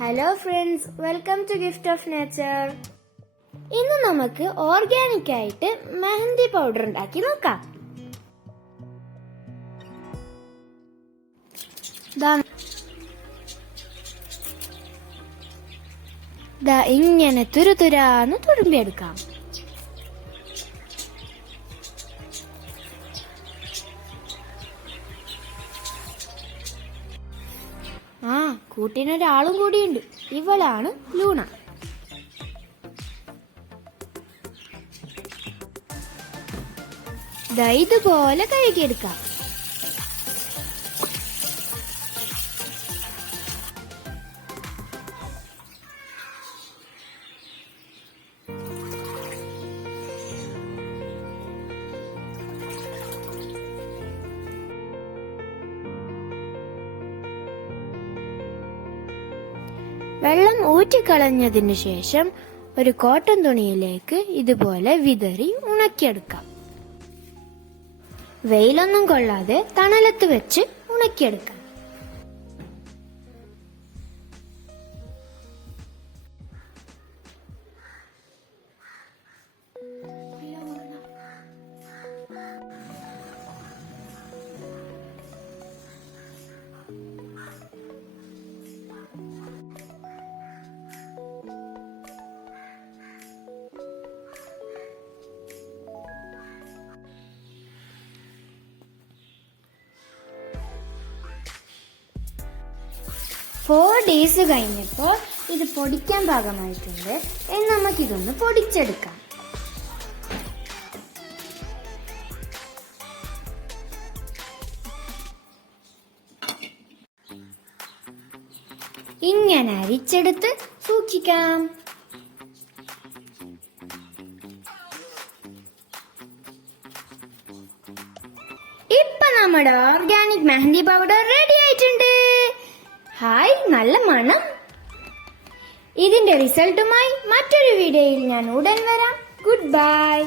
Hello friends, welcome to gift of nature. ഇന്ന് നമുക്ക് organic ആയിട്ട് മെഹന്തി പൗഡർ ഉണ്ടാക്കി നോക്കാം. ഇങ്ങനെ തുരുതുരാന്ന് തുരുമ്പിയെടുക്കാം. കൂട്ടിനൊരാളും കൂടിയുണ്ട്. ഇവളാണ് ലൂണ. ഇതുപോലെ കഴുകിയെടുക്കാം. വെള്ളം ഊറ്റിക്കളഞ്ഞതിന് ശേഷം ഒരു കോട്ടൺ തുണിയിലേക്ക് ഇതുപോലെ വിതറി ഉണക്കിയെടുക്കാം. വെയിലൊന്നും കൊള്ളാതെ തണലത്ത് വെച്ച് ഉണക്കിയെടുക്കാം. ഫോർ ഡേയ്സ് കഴിഞ്ഞപ്പോൾ ഇത് പൊടിക്കാൻ പാകമായിട്ടുണ്ട്. നമുക്കിതൊന്ന് പൊടിച്ചെടുക്കാം. ഇങ്ങനെ അരിച്ചെടുത്ത് സൂക്ഷിക്കാം. ഇപ്പൊ നമ്മുടെ ഓർഗാനിക് മെഹന്തി പൗഡർ റെഡി ആയിട്ടുണ്ട്. ഹായ്, നല്ല മണം. ഇതിന്റെ റിസൾട്ടുമായി മറ്റൊരു വീഡിയോയിൽ ഞാൻ ഉടൻ വരാം. Good bye.